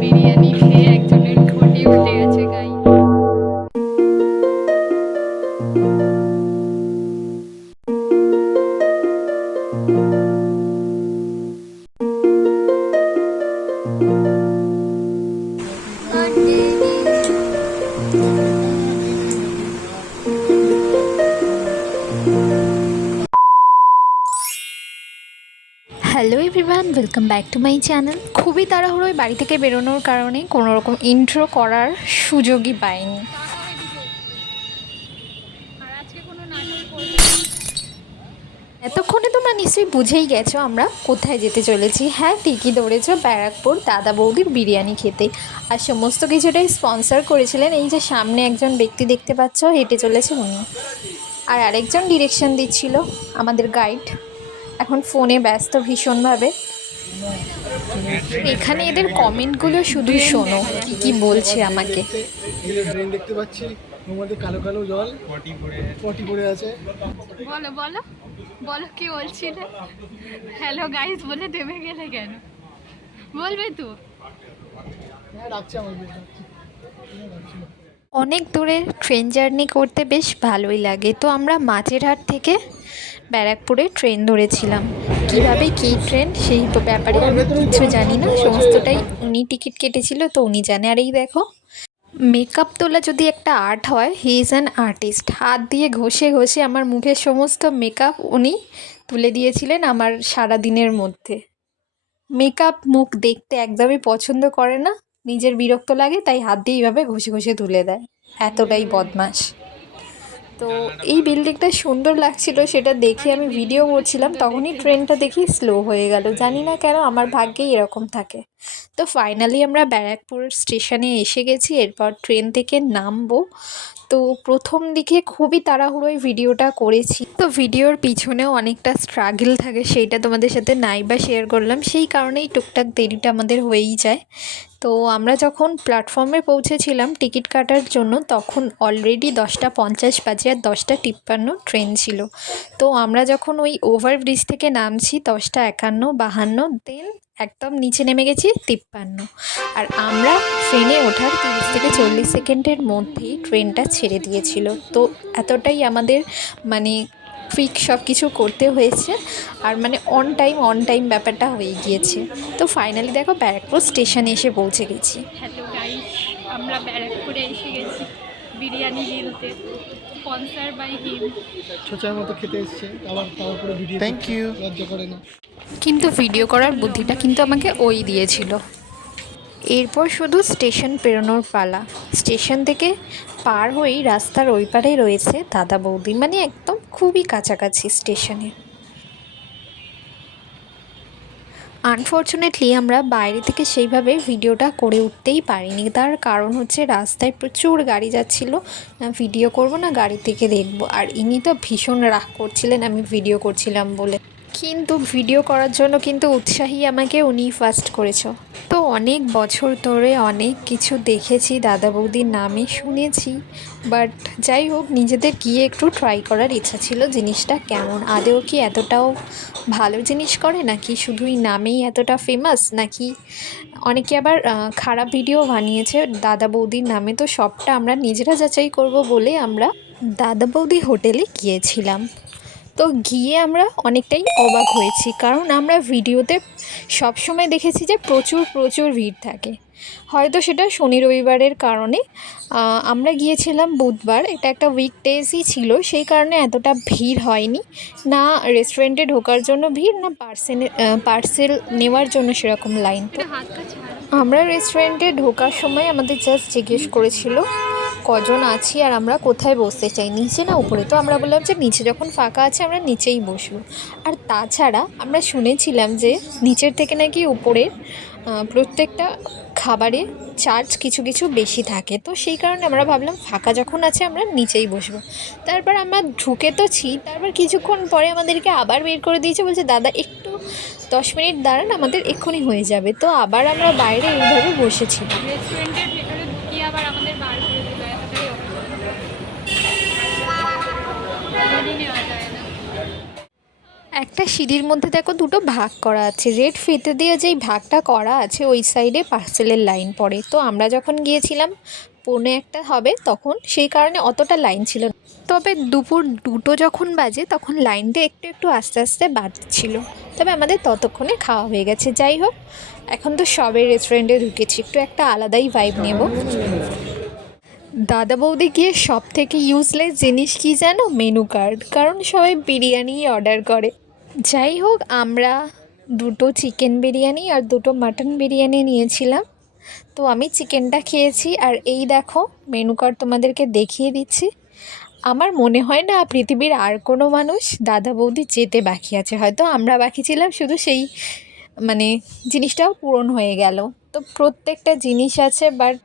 বিরিয়ানি খেয়ে একজনের ঘটি উঠে গেছে গাই। Hello everyone, welcome back to my channel. খুবই তাড়াহুড়োয় বাড়ি থেকে বেরোনোর কারণে কোনো রকম ইন্ট্রো করার সুযোগই পাইনি। এতক্ষণে তোমরা নিশ্চয়ই বুঝেই গেছো আমরা কোথায় যেতে চলেছি। হ্যাঁ, ঠিকই ধরেছো, ব্যারাকপুর দাদা বৌদির বিরিয়ানি খেতে। আর সমস্ত কিছুটাই স্পন্সর করেছিলেন এই যে সামনে একজন ব্যক্তি দেখতে পাচ্ছ, হেঁটে চলেছে উনি। আর আরেকজন ডিরেকশন দিচ্ছিল, আমাদের গাইড। এখন ফোনে ব্যস্ত ভীষণভাবে। এখানে এদের কমেন্টগুলো শুধু শোনো কি কি বলছে আমাকে। ড্রেন দেখতে পাচ্ছি, ওর মধ্যে কালো কালো জল পটি পড়ে আছে। বলো বলো বলো, কি বলছিলে? হ্যালো গাইস বলে দেবে গেলে কেন? বলবে তো। হ্যাঁ, রাখছি আমার অনেক দূরে ট্রেন জার্নি করতে বেশ ভালোই লাগে। তো আমরা মাঝেরহাট থেকে ব্যারাকপুরে ট্রেন ধরেছিলাম। কীভাবে কী ট্রেন সেই ব্যাপারে আমি কিছু জানি না, সমস্তটাই উনি টিকিট কেটেছিল তো উনি জানে। আর এই দেখো, মেকআপ তোলা যদি একটা আর্ট হয়, হি ইজ অ্যান আর্টিস্ট। হাত দিয়ে ঘষে ঘষে আমার মুখের সমস্ত মেকআপ উনি তুলে দিয়েছিলেন আমার সারা দিনের মধ্যে। মেকআপ মুখ দেখতে একদমই পছন্দ করে না, নিজের বিরক্ত লাগে, তাই হাত দিয়ে এইভাবে ঘষে ঘষে তুলে দেয়। এতটাই বদমাশ। তো এই বিল্ডিংটা সুন্দর লাগছিল, সেটা দেখে আমি ভিডিও করছিলাম, তখনই ট্রেনটা দেখি স্লো হয়ে গেল। জানি না কেন আমার ভাগ্যে এরকম থাকে। তো ফাইনালি আমরা ব্যারাকপুর স্টেশনে এসে গেছি, এরপর ট্রেন থেকে নামবো। তো প্রথম দিকে খুবই তাড়াহুড়োয় ভিডিওটা করেছি, তো ভিডিওর পিছনেও অনেকটা স্ট্রাগল থাকে, সেইটা তোমাদের সাথে নাই বা শেয়ার করলাম। সেই কারণেই টুকটাক দেরিটা আমাদের হয়েই যায়। তো আমরা যখন প্ল্যাটফর্মে পৌঁছেছিলাম টিকিট কাটার জন্য, তখন অলরেডি 10:50 বাজে আর 10:53 ট্রেন ছিল। তো আমরা যখন ওই ওভারব্রিজ থেকে নামছি 10:51, 52, দেন একদম নিচে নেমে গেছি 53। আর আমরা ট্রেনে ওঠার 30 থেকে 40 সেকেন্ডের মধ্যেই ট্রেনটা ছেড়ে দিয়েছিল। তো এতটাই আমাদের মানে কুইক সব কিছু করতে হয়েছে, আর মানে অন টাইম ব্যাপারটা হয়ে গিয়েছে। তো ফাইনালি দেখো ব্যারাকপুর স্টেশনে এসে পৌঁছে গেছি। হ্যালো গাইস, আমরা ব্যারাকপুরে এসে গেছি বিরিয়ানি গিলতে, স্পন্সার বাই হিম। ছোচার মতো খেতে এসছে, আবার তার উপরে ভিডিও। Thank you. লজ্জা করে না। কিন্তু ভিডিও করার বুদ্ধিটা কিন্তু আমাকে ওই দিয়েছিল। এরপর শুধু স্টেশন পেরোনোর পালা। স্টেশন থেকে পার হয়েই রাস্তার ওই পারেই রয়েছে দাদা বৌদি, মানে একদম খুবই কাছাকাছি স্টেশনে। আনফর্চুনেটলি আমরা বাইরে থেকে সেইভাবে ভিডিওটা করে উঠতেই পারিনি। তার কারণ হচ্ছে রাস্তায় প্রচুর গাড়ি যাচ্ছিল, না ভিডিও করব না গাড়ি থেকে দেখব। আর ইনি তো ভীষণ রাগ করছিলেন আমি ভিডিও করছিলাম বলে, কিন্তু ভিডিও করার জন্য কিন্তু উৎসাহী আমাকে উনি ফার্স্ট করেছ। তো অনেক বছর ধরে অনেক কিছু দেখেছি দাদা বৌদির নামে, শুনেছি, বাট যাই হোক নিজেদের গিয়ে একটু ট্রাই করার ইচ্ছা ছিল জিনিসটা কেমন, আদেও কি এতটাও ভালো জিনিস করে নাকি শুধুই নামেই এতটা ফেমাস, নাকি অনেকে আবার খারাপ ভিডিও বানিয়েছে দাদা বৌদির নামে। তো সবটা আমরা নিজেরা যাচাই করব বলে আমরা দাদা বৌদি হোটেলে গিয়েছিলাম। তো গিয়ে আমরা অনেকটাই অবাক হয়েছি, কারণ আমরা ভিডিওতে সবসময় দেখেছি যে প্রচুর প্রচুর ভিড় থাকে। হয়তো সেটা শনি রবিবারের কারণে, আমরা গিয়েছিলাম বুধবার, এটা একটা উইকডেজই ছিল, সেই কারণে এতটা ভিড় হয়নি। না রেস্টুরেন্টে ঢোকার জন্য ভিড়, না পার্সেল নেওয়ার জন্য সেরকম লাইন। তো আমরা রেস্টুরেন্টে ঢোকার সময় আমাদের জাস্ট জিজ্ঞেস করেছিল কজন আছি আর আমরা কোথায় বসতে চাই, নিচে না উপরে। তো আমরা বললাম যে নিচে যখন ফাঁকা আছে আমরা নিচেই বসবো। আর তাছাড়া আমরা শুনেছিলাম যে নিচের থেকে নাকি উপরের প্রত্যেকটা খাবারে চার্জ কিছু কিছু বেশি থাকে। তো সেই কারণে আমরা ভাবলাম ফাঁকা যখন আছে আমরা নিচেই বসবো। তারপর আমরা ঢুকে তো ছি, তারপর কিছুক্ষণ পরে আমাদেরকে আবার বের করে দিয়েছে, বলছে দাদা একটু 10 মিনিট দাঁড়ান, আমাদের এক্ষুনি হয়ে যাবে। তো আবার আমরা বাইরে এইভাবে বসেছিলাম। রেস্টুরেন্টের ভেতরে ঢুকিয়ে আবার আমাদের বার করে দিল, এতটাই একটা সিঁড়ির মধ্যে দেখো দুটো ভাগ করা আছে, রেড ফিতে দিয়ে যেই ভাগটা করা আছে ওই সাইডে পার্সেলের লাইন পড়ে। তো আমরা যখন গিয়েছিলাম 1:45 হবে, তখন সেই কারণে অতটা লাইন ছিল না। তবে দুপুর 2টো যখন বাজে তখন লাইনটা একটু একটু আস্তে আস্তে বাড়ছিল। তবে আমাদের ততক্ষণে খাওয়া হয়ে গেছে। যাই হোক, এখন তো সবে রেস্টুরেন্টে ঢুকেছি, একটু একটা আলাদাই ভাইব নেব। দাদা বৌদি গিয়ে সব থেকে ইউজলেস জিনিস কি জানো? Menu card. কারণ সবাই বিরিয়ানিই অর্ডার করে। যাই হোক, আমরা 2টো চিকেন বিরিয়ানি আর 2টো মাটন বিরিয়ানি নিয়েছিলাম। তো আমি চিকেনটা খেয়েছি। আর এই দেখো মেনু কার্ড তোমাদেরকে দেখিয়ে দিচ্ছি। আমার মনে হয় না পৃথিবীর আর কোনো মানুষ দাদা বৌদি যেতে বাকি আছে, হয়তো আমরা বাকি ছিলাম, শুধু সেই মানে জিনিসটাও পূরণ হয়ে গেল। তো প্রত্যেকটা জিনিস আছে, বাট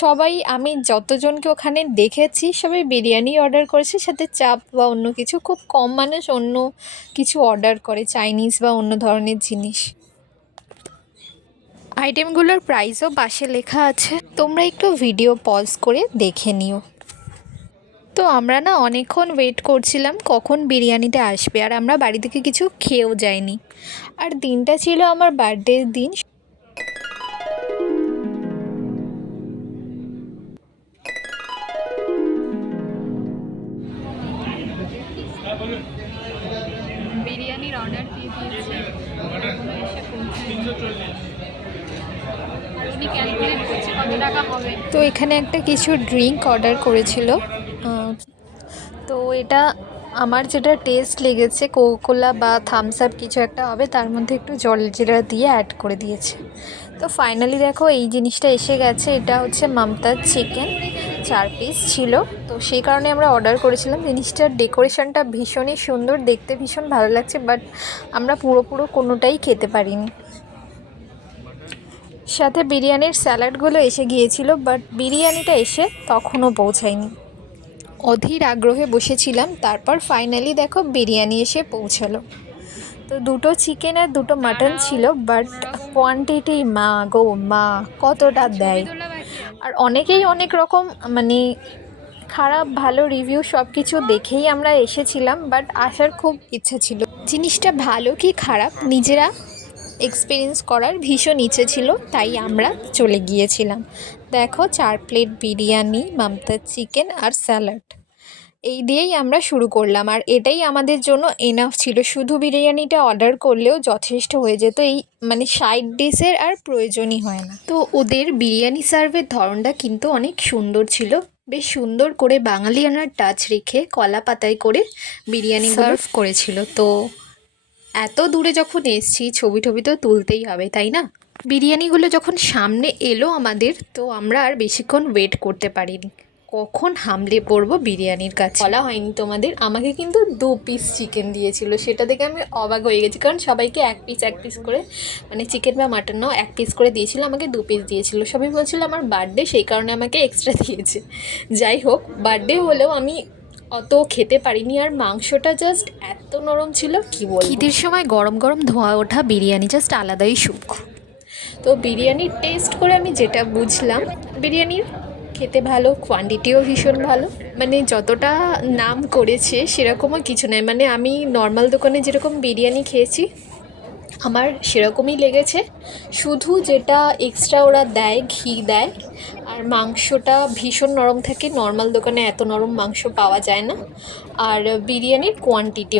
সবাই, আমি যতজনকে ওখানে দেখেছি সবাই বিরিয়ানি অর্ডার করেছে, সাথে চাপ বা অন্য কিছু। খুব কম মানুষ অন্য কিছু অর্ডার করে, চাইনিজ বা অন্য ধরনের জিনিস। আইটেমগুলোর প্রাইসও পাশে লেখা আছে, তোমরা একটু ভিডিও পজ করে দেখে নিও। তো আমরা না অনেকক্ষণ ওয়েট করছিলাম কখন বিরিয়ানিটা আসবে, আর আমরা বাড়ি থেকে কিছু খেয়েও যাইনি। আর দিনটা ছিল আমার বার্থডের দিন। বিরিয়ানির অর্ডার দিয়ে দিয়েছি, এখনো এসে পৌঁছায়নি। উনি ক্যালকুলেট করছে কত টাকা হবে। তো এখানে একটা কিছু ড্রিঙ্ক অর্ডার করেছিল। তো এটা আমার যেটা টেস্ট লেগেছে, কোকোলা বা থামস আপ কিছু একটা হবে, তার মধ্যে একটু জলজিরা দিয়ে অ্যাড করে দিয়েছে। তো ফাইনালি দেখো এই জিনিসটা এসে গেছে। এটা হচ্ছে মমতাজ চিকেন, 4 পিস ছিল। তো সেই কারণে আমরা অর্ডার করেছিলাম। জিনিসটার ডেকোরেশনটা ভীষণই সুন্দর, দেখতে ভীষণ ভালো লাগছে, বাট আমরা পুরো কোনোটাই খেতে পারিনি। সাথে বিরিয়ানির স্যালাডগুলো এসে গিয়েছিল, বাট বিরিয়ানিটা এসে তখনও পৌঁছায়নি। অধীর আগ্রহে বসেছিলাম, তারপর ফাইনালি দেখো বিরিয়ানি এসে পৌঁছালো। তো 2টো চিকেন আর 2টো মাটন ছিল, বাট কোয়ান্টিটি মা গো মা, কতটা দেয়! আর অনেকেই অনেক রকম মানে খারাপ ভালো রিভিউ সব কিছু দেখেই আমরা এসেছিলাম, বাট আসার খুব ইচ্ছা ছিল। জিনিসটা ভালো কি খারাপ নিজেরা এক্সপিরিয়েন্স করার ভীষণ ইচ্ছে ছিল, তাই আমরা চলে গিয়েছিলাম। দেখো 4 প্লেট বিরিয়ানি, মমতাজ চিকেন আর স্যালাড, এই দিয়েই আমরা শুরু করলাম। আর এটাই আমাদের জন্য এনাফ ছিল, শুধু বিরিয়ানিটা অর্ডার করলেও যথেষ্ট হয়ে যেত। এই মানে সাইড ডিশের আর প্রয়োজনই হয় না। তো ওদের বিরিয়ানি সার্ভের ধরনটা কিন্তু অনেক সুন্দর ছিল, বেশ সুন্দর করে বাঙালিয়ানার টাচ রেখে কলা পাতায় করে বিরিয়ানি সার্ভ করেছিল। তো এত দূরে যখন এসছি ছবি টবি তো তুলতেই হবে, তাই না? বিরিয়ানিগুলো যখন সামনে এলো আমাদের, তো আমরা আর বেশিক্ষণ ওয়েট করতে পারিনি, কখন হামলে পড়বো বিরিয়ানির কাছে। বলা হয়নি তোমাদের, আমাকে কিন্তু 2 পিস চিকেন দিয়েছিল, সেটা দেখে আমি অবাক হয়ে গেছি। কারণ সবাইকে এক পিস করে, মানে চিকেন বা মাটন নাও 1 পিস করে দিয়েছিল, আমাকে 2 পিস দিয়েছিল। সবাই বলছিল আমার বার্থডে, সেই কারণে আমাকে এক্সট্রা দিয়েছে। যাই হোক, বার্থডে হলেও আমি অত খেতে পারিনি। আর মাংসটা জাস্ট এত নরম ছিল, কি বলবো। ঈদের সময় গরম গরম ধোঁয়া ওঠা বিরিয়ানি জাস্ট আলাদাই সুখ। তো বিরিয়ানির টেস্ট করে আমি যেটা বুঝলাম, বিরিয়ানির খেতে ভালো, কোয়ান্টিটিও ভীষণ ভালো। মানে যতটা নাম করেছে সেরকমও কিছু নয়। মানে আমি নর্মাল দোকানে যেরকম বিরিয়ানি খেয়েছি আমার সেরকমই লেগেছে, শুধু যেটা এক্সট্রা ওরা দেয়, ঘি দেয়, আর মাংসটা ভীষণ নরম থাকে। নর্মাল দোকানে এত নরম মাংস পাওয়া যায় না। আর বিরিয়ানির কোয়ান্টিটি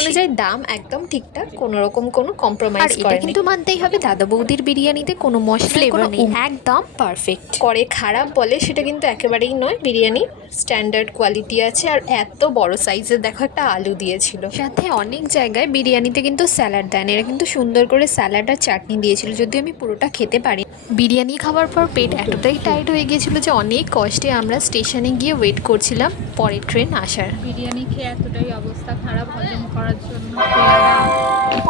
অনুযায়ী দাম একদম ঠিকঠাক, কোনো রকম কোনো কম্প্রোমাইজ করে কিন্তু মানতেই হবে দাদা বৌদির বিরিয়ানিতে কোনো মশলা নেই, একদম পারফেক্ট। করে খারাপ বলে সেটা কিন্তু একেবারেই নয়, বিরিয়ানি স্ট্যান্ডার্ড কোয়ালিটি আছে। আর এত বড় সাইজের দেখো একটা আলু দিয়েছিল, সাথে অনেক জায়গায় বিরিয়ানিতে কিন্তু স্যালাড দেন, এরা কিন্তু সুন্দর করে স্যালাড আর চাটনি দিয়েছিল, যদিও আমি পুরোটা খেতে পারি। বিরিয়ানি খাওয়ার পর পেট এতটাই টাইট হয়ে গিয়েছিল যে অনেক কষ্টে আমরা স্টেশনে গিয়ে ওয়েট করছিলাম পরের ট্রেন আসার। বিরিয়ানি খেয়ে এতটাই অবস্থা খারাপ, হজম করার জন্য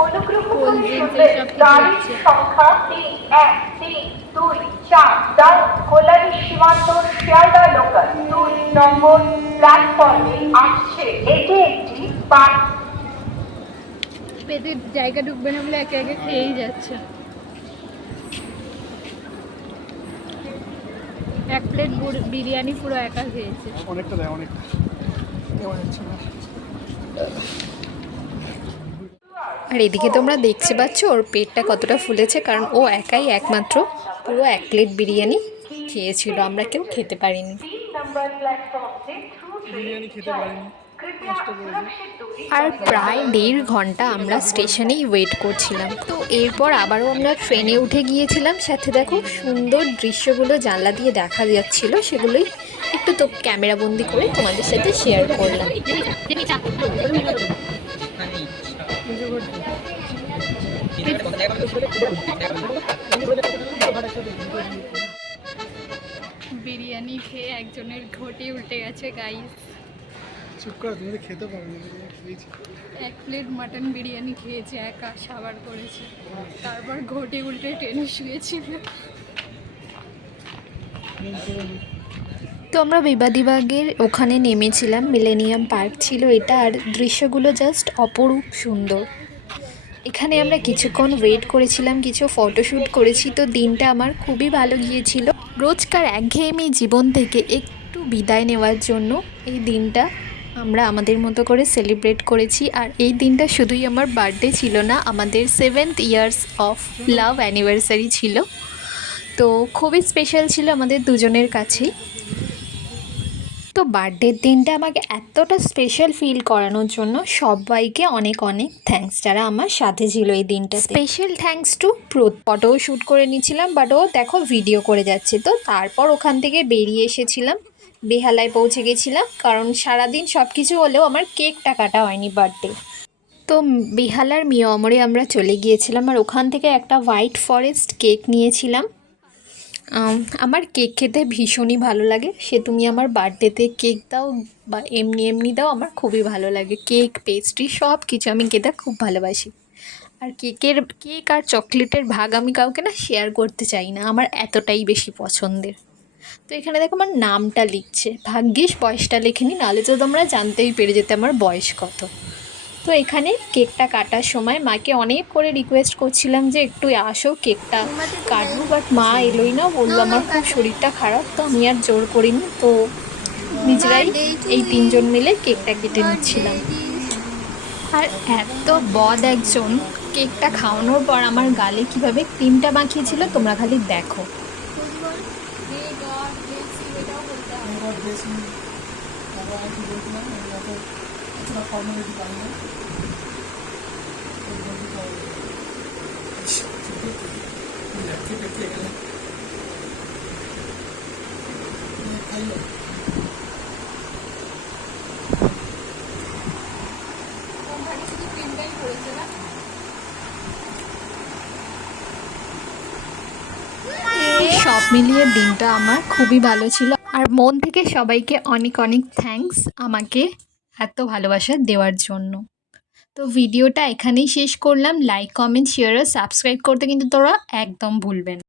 অনুগ্রহ করে শুনবেন গাড়ির সংখ্যা 31324 ডাউন কোলারি সীমান্ত শিয়ালদা লোকাল 2 নম্বর প্ল্যাটফর্মে আসছে। এটি একটি পেটে জায়গা ঢুকবে না বলে একে একে খেয়েই যাচ্ছে। 1 প্লেট বিরিয়ানি পুরো একা খেয়েছে। অনেকটা দেয়, অনেকটা দেওয়া যাচ্ছে না। আর এদিকে তোমরা দেখতে পাচ্ছ ওর পেটটা কতটা ফুলেছে, কারণ ও একাই একমাত্র পুরো 1 প্লেট বিরিয়ানি খেয়েছিল, আমরা কেউ খেতে পারিনি। 3 नंबर प्लेटफॉर्म से थ्रू বিরিয়ানি ट्रेन খেতে পারিনি, कृपया কষ্ট করেছে। सुरक्षित दूरी আর প্রায় 1.5 ঘন্টা আমরা স্টেশনেই ওয়েট করছিলাম। তো এরপর আবারও আমরা ট্রেনে উঠে গিয়েছিলাম। সাথে দেখো সুন্দর দৃশ্যগুলো জানলা দিয়ে দেখা যাচ্ছিল, সেগুলোই একটু তো ক্যামেরাবন্দি করে তোমাদের সাথে শেয়ার করলাম। বিরিয়ানি খেয়ে একজনের ঘটি উল্টে গেছে গাইস। চুপ কর, তুমি তো খেতে পারবে না, তুমি খেয়েছি। 1 প্লেট মাটন বিরিয়ানি খেয়েছে, একা সাবার করেছে, তারপর ঘটি উল্টে ট্রেনে শুয়েছিল। তো আমরা বিবাদীবাগের ওখানে নেমেছিলাম, মিলেনিয়াম পার্ক ছিল এটা, আর দৃশ্যগুলো জাস্ট অপরূপ সুন্দর। এখানে আমরা কিছুক্ষণ ওয়েট করেছিলাম, কিছু ফটোশ্যুট করেছি। তো দিনটা আমার খুবই ভালো গিয়েছিল। রোজকার একঘেয়েমি জীবন থেকে একটু বিদায় নেওয়ার জন্য এই দিনটা আমরা আমাদের মতো করে সেলিব্রেট করেছি। আর এই দিনটা শুধুই আমার বার্থডে ছিল না, আমাদের 7th years of love anniversary ছিল। তো খুবই স্পেশাল ছিল আমাদের দুজনের কাছেই। তো বার্থডের দিনটা আমাকে এতটা স্পেশাল ফিল করানোর জন্য সবাইকে অনেক অনেক থ্যাঙ্কস, যারা আমার সাথে ছিল এই দিনটা। স্পেশাল থ্যাঙ্কস টু ফটোও শ্যুট করে নিয়েছিলাম, বাট ও দেখো ভিডিও করে যাচ্ছে। তো তারপর ওখান থেকে বেরিয়ে এসেছিলাম, বেহালায় পৌঁছে গেছিলাম, কারণ সারাদিন সব কিছু হলেও আমার কেকটা কাটা হয়নি বার্থডে। তো বেহালার মিয়ামরে আমরা চলে গিয়েছিলাম, আর ওখান থেকে একটা হোয়াইট ফরেস্ট কেক নিয়েছিলাম। আমার কেক খেতে ভীষণই ভালো লাগে, সে তুমি আমার বার্থডেতে কেক দাও বা এমনি এমনি দাও, আমার খুবই ভালো লাগে। কেক, পেস্ট্রি সব কিছু আমি খেতে খুব ভালোবাসি। আর কেক আর চকলেটের ভাগ আমি কাউকে না শেয়ার করতে চাই না, আমার এতটাই বেশি পছন্দের। তো এখানে দেখো আমার নামটা লিখছে, ভাগ্যিস বয়সটা লেখেনি, নাহলে তো তোমরা জানতেই পেরে যেতে আমার বয়স কত। তো এখানে কেকটা কাটার সময় মাকে অনেক করে রিকোয়েস্ট করছিলাম যে একটু আসো কেকটা কাটবো, বাট মা এলোই না, বললো আমার খুব শরীরটা খারাপ। তো আমি আর জোর করিনি, তো নিজেরাই এই 3 জন মিলে কেকটা কেটে নিচ্ছিলাম। আর এত বদ একজন, কেকটা খাওয়ানোর পর আমার গালে কিভাবে ক্রিমটা মাখিয়েছিল তোমরা খালি দেখো। God bless you. বাবা আমি কি বলছিলাম, আমি এতটা ফর্মালিটি পারি না। খাইলো সব মিলিয়ে দিনটা আমার খুবই ভালো ছিল, আর মন থেকে সবাইকে অনেক অনেক থ্যাঙ্কস আমাকে এত ভালোবাসা দেওয়ার জন্য। তো ভিডিওটা এখানেই শেষ করলাম। লাইক, কমেন্ট, শেয়ার আর সাবস্ক্রাইব করতে কিন্তু তোরা একদম ভুলবেন না।